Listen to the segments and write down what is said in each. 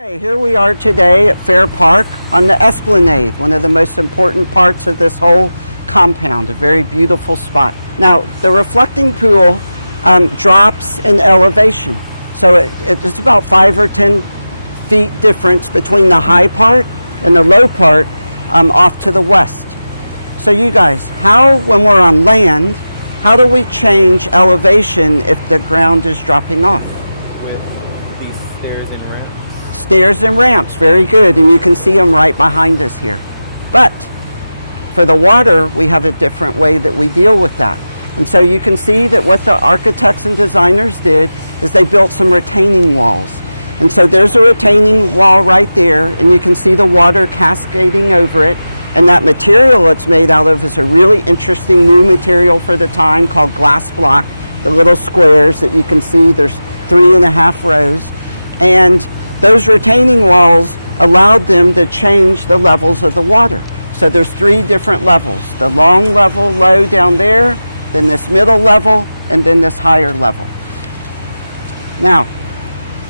Okay, here we are today at Fair Park on the Esplanade, one of the most important parts of this whole compound, a very beautiful spot. Now, the reflecting pool drops in elevation, so it's about 5 or 10 feet difference between the high part and the low part off to the west. So you guys, when we're on land, how do we change elevation if the ground is dropping off? With these stairs and ramps. Stairs and ramps, very good, and you can see them right behind us here. But for the water, we have a different way that we deal with that. And so you can see that what the architects and designers did is they built some retaining walls. And so there's a retaining wall right there, and you can see the water cascading over it. And that material it's made out of is a really interesting new material for the time called glass block. The little squares that you can see, there's 3.5 rows. And those retaining walls allowed them to change the levels of the water. So there's 3 different levels. The long level, low down there, then this middle level, and then this higher level. Now,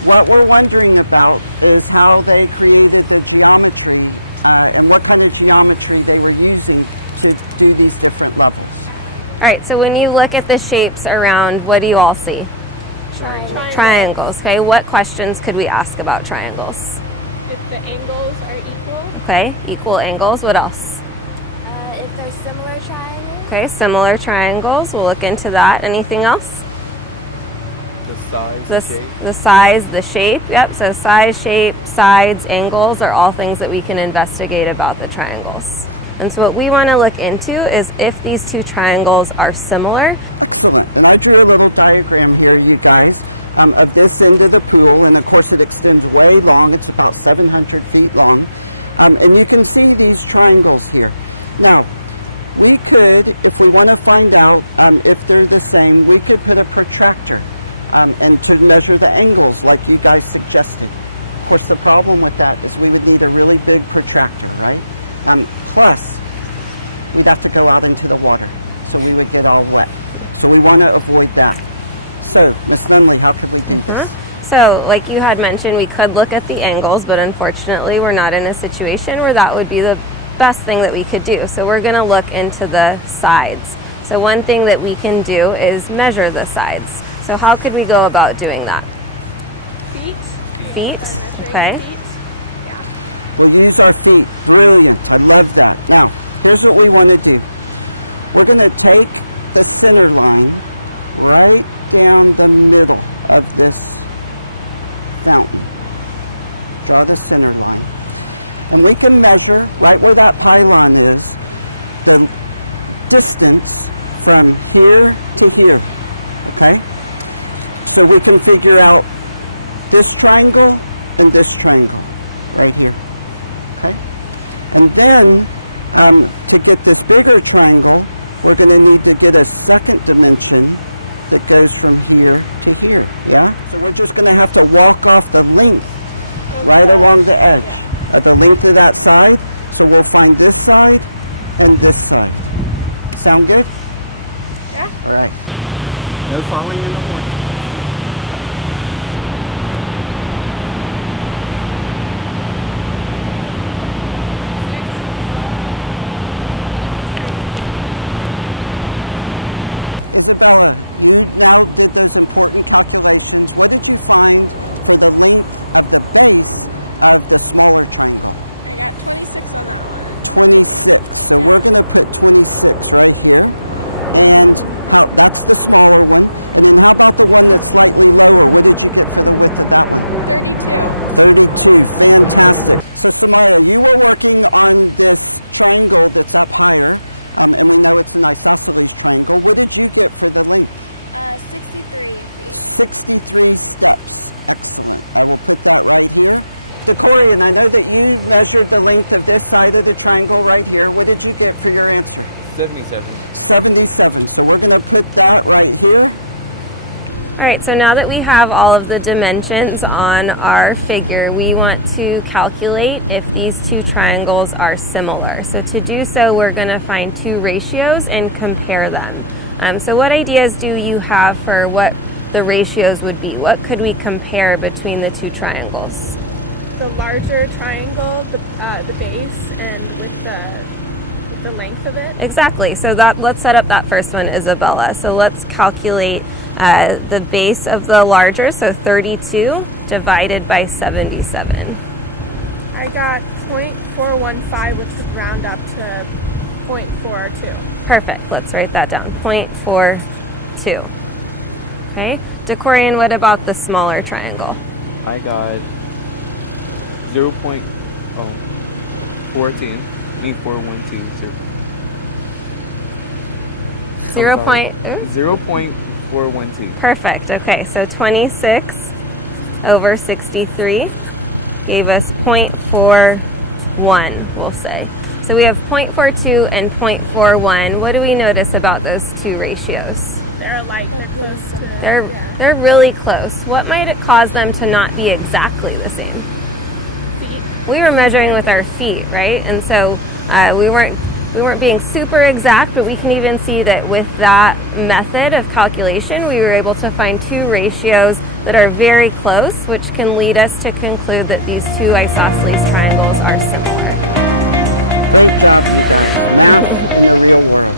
what we're wondering about is how they created the geometry and what kind of geometry they were using to do these different levels. All right, so when you look at the shapes around, what do you all see? Triangles, okay? What questions could we ask about triangles? If the angles are equal. Okay, equal angles, what else? If they're similar triangles. Okay, similar triangles, we'll look into that. Anything else? The size, the shape. The size, the shape, yep. So size, shape, sides, angles are all things that we can investigate about the triangles. And so what we want to look into is if these 2 triangles are similar. Excellent. And I drew a little diagram here, you guys, of this end of the pool. And of course it extends way long. It's about 700 feet long. And you can see these triangles here. Now, we could, if we want to find out if they're the same, we could put a protractor and to measure the angles like you guys suggested. Of course, the problem with that is we would need a really big protractor, right? Plus, we'd have to go out into the water, so we would get all wet. So we want to avoid that. So, Ms. Nunley, how could we do this? So, like you had mentioned, we could look at the angles, but unfortunately, we're not in a situation where that would be the best thing that we could do. So we're going to look into the sides. So one thing that we can do is measure the sides. So how could we go about doing that? Feet, okay. We'll use our feet. Brilliant. I love that. Now, here's what we want to do. We're going to take the center line right down the middle of this fountain. Draw the center line. And we can measure right where that pylon is, the distance from here to here. Okay? So we can figure out this triangle and this triangle right here. Okay? And then to get this bigger triangle, we're going to need to get a second dimension that goes from here to here. Yeah? So we're just going to have to walk off the length right along the edge of the length of that side. So we'll find this side and this side. Sound good? Yeah. All right. No falling in the morning. Isabella, you now did those important calculations. What did you find for the length of the base of the smaller triangle? I got 26 on that one. 26. So we're going to put 26 right here. And that's the smaller one. And then how about the one that's slightly lower? What did you get for the width of that one? 32. 32. Fantastic. So Samaya, you were working on this triangle that's up higher. And we know it's an isosceles triangle. What did you get for the length? 63 feet. 63 steps. Excellent. I will put that right here. Decorian, I know that you measured the length of this side of the triangle right here. What did you get for your answer? 77. 77. So we're going to put that right here. All right, so now that we have all of the dimensions on our figure, we want to calculate if these 2 triangles are similar. So to do so, we're going to find 2 ratios and compare them. So what ideas do you have for what the ratios would be? What could we compare between the 2 triangles? the larger triangle, the base, and with the length of it. Exactly. So let's set up that first one, Isabella. So let's calculate the base of the larger, so 32 divided by 77. I got 0.415, which would round up to 0.42. Perfect. Let's write that down. 0.42. Okay. Decorian, what about the smaller triangle? I got 0.14. Need 412. 0.412. Perfect. Okay, so 26 over 63 gave us 0.41, we'll say. So we have 0.42 and 0.41. What do we notice about those two ratios? They're alike. They're close to. They're really close. What might it cause them to not be exactly the same? Feet. We were measuring with our feet, right? And so we weren't being super exact, but we can even see that with that method of calculation, we were able to find two ratios that are very close, which can lead us to conclude that these two isosceles triangles are similar. Great job, you guys. Math in the real world.